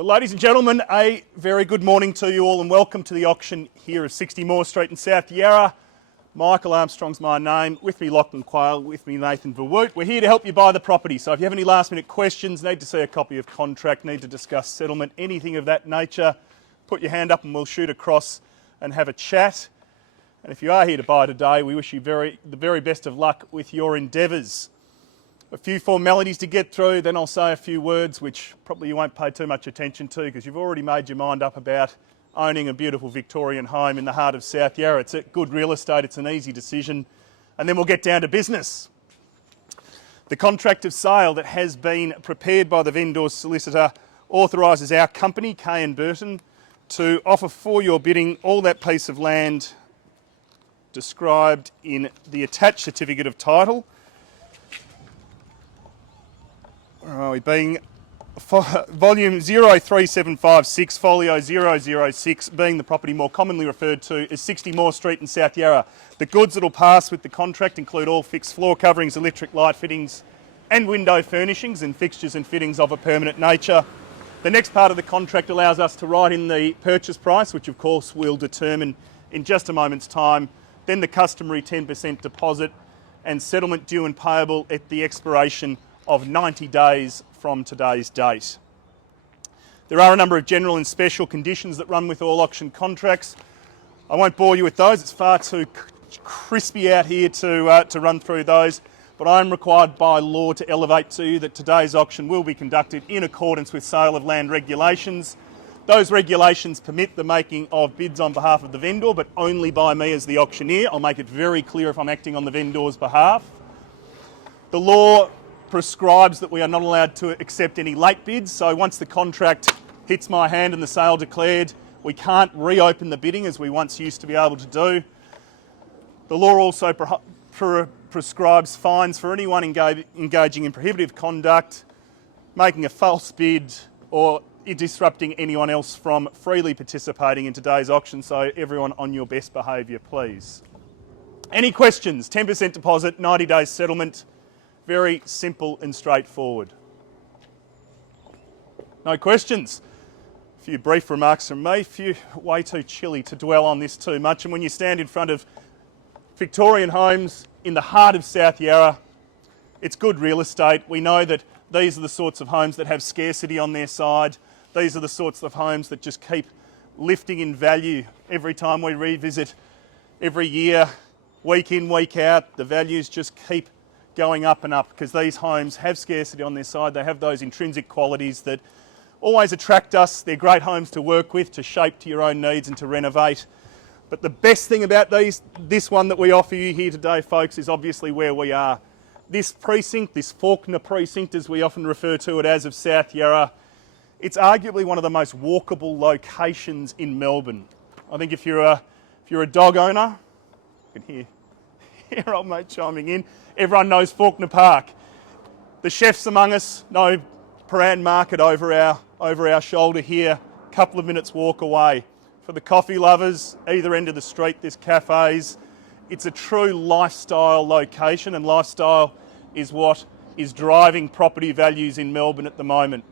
Well, ladies and gentlemen, a very good morning to you all and welcome to the auction here of 60 Moore Street in South Yarra. Michael Armstrong's my name, with me Lachlan Quayle, with me Nathan Verwoot. We're here to help you buy the property, so if you have any last minute questions, need to see a copy of contract, need to discuss settlement, anything of that nature, put your hand up and we'll shoot across and have a chat. And if you are here to buy today, we wish you the very best of luck with your endeavours. A few formalities to get through, then I'll say a few words which probably you won't pay too much attention to because you've already made your mind up about owning a beautiful Victorian home in the heart of South Yarra. It's good real estate, it's an easy decision, and then we'll get down to business. The contract of sale that has been prepared by the vendor's solicitor authorises our company, Kay & Burton, to offer for your bidding all that piece of land described in the attached certificate of title. Where are we? Being volume 03756, folio 006, being the property more commonly referred to as 60 Moore Street in South Yarra. The goods that will pass with the contract include all fixed floor coverings, electric light fittings and window furnishings and fixtures and fittings of a permanent nature. The next part of the contract allows us to write in the purchase price, which of course we'll determine in just a moment's time, then the customary 10% deposit and settlement due and payable at the expiration of 90 days from today's date. There are a number of general and special conditions that run with all auction contracts. I won't bore you with those, it's far too crispy out here to run through those, but I am required by law to elevate to you that today's auction will be conducted in accordance with sale of land regulations. Those regulations permit the making of bids on behalf of the vendor, but only by me as the auctioneer. I'll make it very clear if I'm acting on the vendor's behalf. The law prescribes that we are not allowed to accept any late bids, so once the contract hits my hand and the sale declared, we can't reopen the bidding as we once used to be able to do. The law also prescribes fines for anyone engaging in prohibitive conduct, making a false bid or disrupting anyone else from freely participating in today's auction, so everyone on your best behaviour please. Any questions? 10% deposit, 90 days settlement. Very simple and straightforward. No questions? A few brief remarks from me, way too chilly to dwell on this too much. And when you stand in front of Victorian homes in the heart of South Yarra, it's good real estate. We know that these are the sorts of homes that have scarcity on their side. These are the sorts of homes that just keep lifting in value every time we revisit every year, week in, week out. The values just keep going up and up because these homes have scarcity on their side. They have those intrinsic qualities that always attract us. They're great homes to work with, to shape to your own needs and to renovate. But the best thing about this one that we offer you here today, folks, is obviously where we are. This precinct, this Fawkner precinct as we often refer to it as of South Yarra, it's arguably one of the most walkable locations in Melbourne. I think if you're a dog owner, you can hear old mate chiming in. Everyone knows Fawkner Park. The chefs among us know Paran Market over our shoulder here, a couple of minutes walk away. For the coffee lovers, either end of the street there's cafes. It's a true lifestyle location, and lifestyle is what is driving property values in Melbourne at the moment.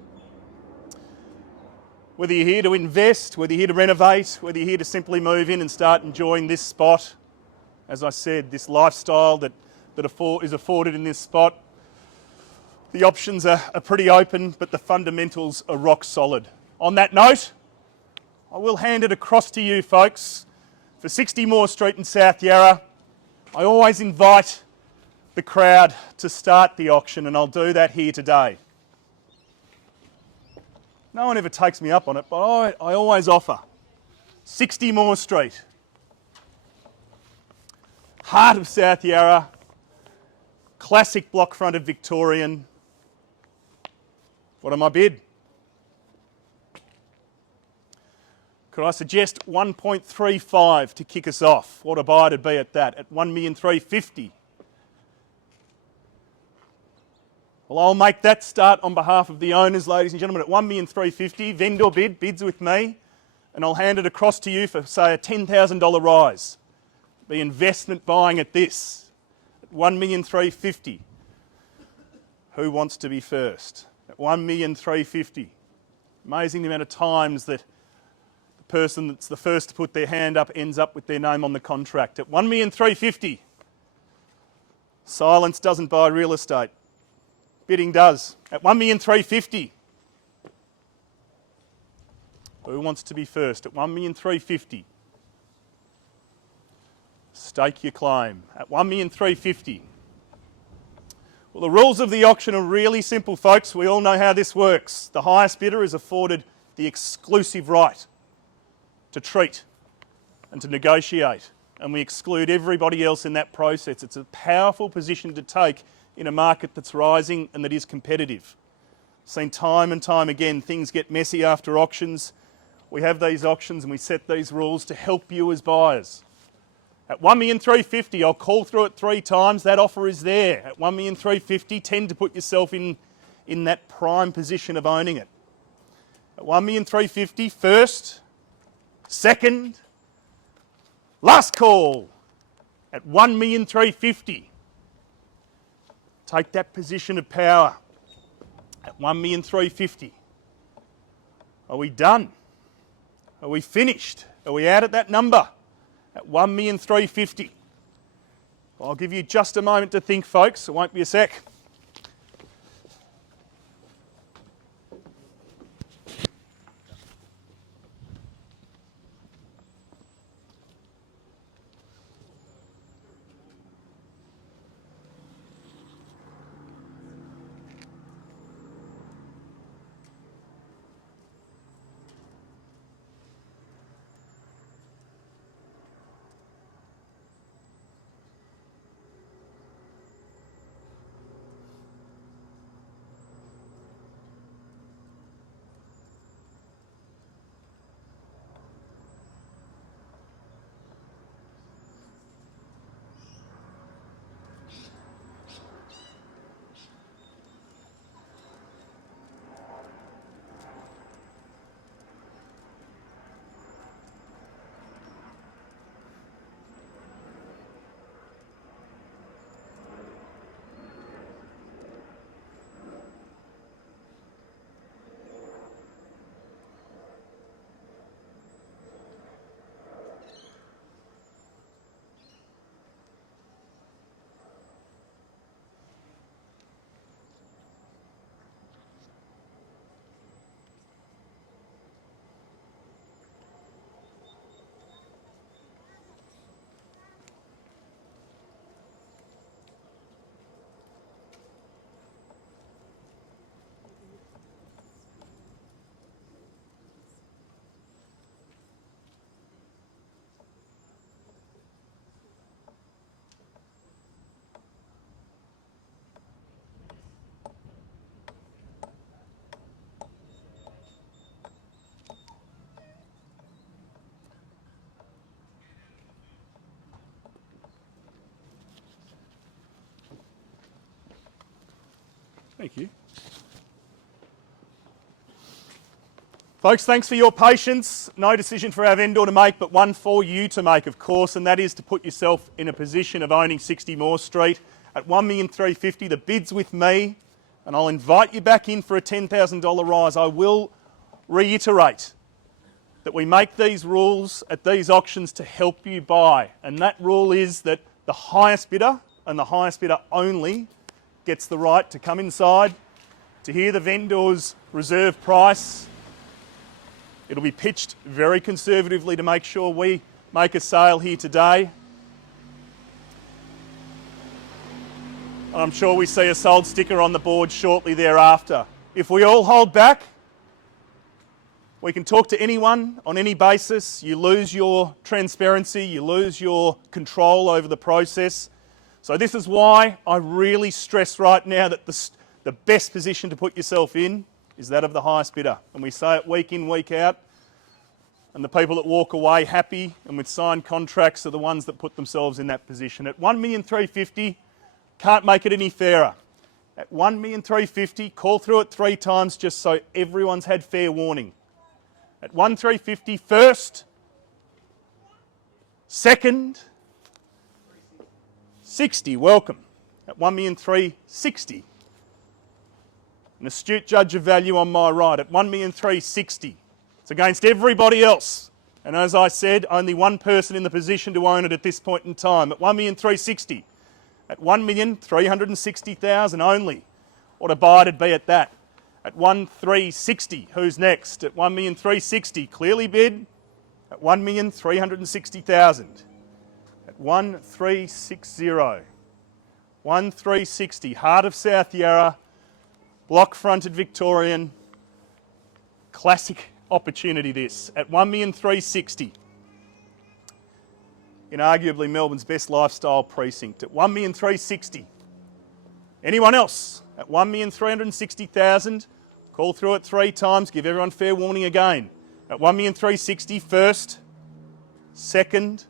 Whether you're here to invest, whether you're here to renovate, whether you're here to simply move in and start enjoying this spot, as I said, this lifestyle that is afforded in this spot, the options are pretty open, but the fundamentals are rock solid. On that note, I will hand it across to you folks. For 60 Moore Street in South Yarra, I always invite the crowd to start the auction, and I'll do that here today. No one ever takes me up on it, but I always offer 60 Moore Street, heart of South Yarra, classic block fronted Victorian. What am I bid? Could I suggest 1.35 to kick us off? What a buy to be at that, at 1,350,000. Well, I'll make that start on behalf of the owners, ladies and gentlemen, at 1,350,000. Vendor bids with me, and I'll hand it across to you for, say, a $10,000 rise. The investment buying at this. 1,350,000. Who wants to be first? At 1,350,000. Amazing the amount of times that the person that's the first to put their hand up ends up with their name on the contract. At 1,350,000, silence doesn't buy real estate. Bidding does. At 1,350,000, who wants to be first? At 1,350,000, stake your claim. At 1,350,000. Well, the rules of the auction are really simple, folks. We all know how this works. The highest bidder is afforded the exclusive right to treat and to negotiate, and we exclude everybody else in that process. It's a powerful position to take in a market that's rising and that is competitive. Seen time and time again, things get messy after auctions. We have these auctions and we set these rules to help you as buyers. At 1,350,000, I'll call through it 3 times. That offer is there. At 1,350,000, tend to put yourself in that prime position of owning it. At 1,350,000, first, second, last call. At 1,350,000, take that position of power. At 1,350,000, are we done? Are we finished? Are we out at that number? At 1,350,000. I'll give you just a moment to think, folks. It won't be a sec. Thank you. Folks, thanks for your patience. No decision for our vendor to make, but one for you to make, of course, and that is to put yourself in a position of owning 60 Moore Street. At 1,350,000, the bid's with me, and I'll invite you back in for a $10,000 rise. I will reiterate that we make these rules at these auctions to help you buy, and that rule is that the highest bidder, and the highest bidder only, gets the right to come inside, to hear the vendor's reserve price. It'll be pitched very conservatively to make sure we make a sale here today. And I'm sure we see a sold sticker on the board shortly thereafter. If we all hold back, we can talk to anyone on any basis. You lose your transparency, you lose your control over the process. So this is why I really stress right now that the best position to put yourself in is that of the highest bidder. And we say it week in, week out. And the people that walk away happy and with signed contracts are the ones that put themselves in that position. At 1,350,000, can't make it any fairer. At 1,350,000, call through it 3 times just so everyone's had fair warning. At 1,350,000, first, second, 60, welcome. At 1,360,000, An astute judge of value on my right at 1,360,000. It's against everybody else. And as I said, only one person in the position to own it at this point in time at 1,360,000. At 1,360,000 only. What a buy it'd be at that. At 1,360,000, who's next? At 1,360,000, clearly bid. At 1,360,000. At 1,360,000. 1,360,000, heart of South Yarra, block fronted Victorian, classic opportunity this. At 1,360,000. In arguably Melbourne's best lifestyle precinct at 1,360,000. Anyone else at 1,360,000? Call through it 3 times, give everyone fair warning again. At 1,360,000 first, second,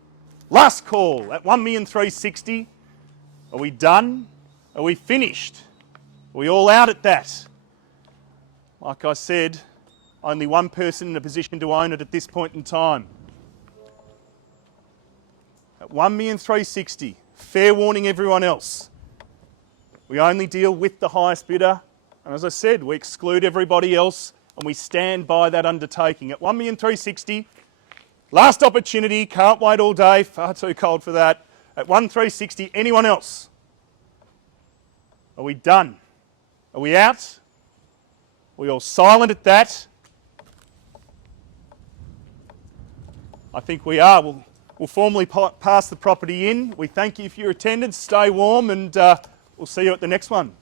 last call at 1,360,000. Are we done? Are we finished? Are we all out at that? Like I said, only one person in a position to own it at this point in time. At 1,360,000, fair warning everyone else. We only deal with the highest bidder, and as I said, we exclude everybody else, and we stand by that undertaking. At 1,360,000, last opportunity, can't wait all day, far too cold for that. At 1,360,000, anyone else? Are we done? Are we out? Are we all silent at that? I think we are. We'll formally pass the property in. We thank you for your attendance. Stay warm, and we'll see you at the next one.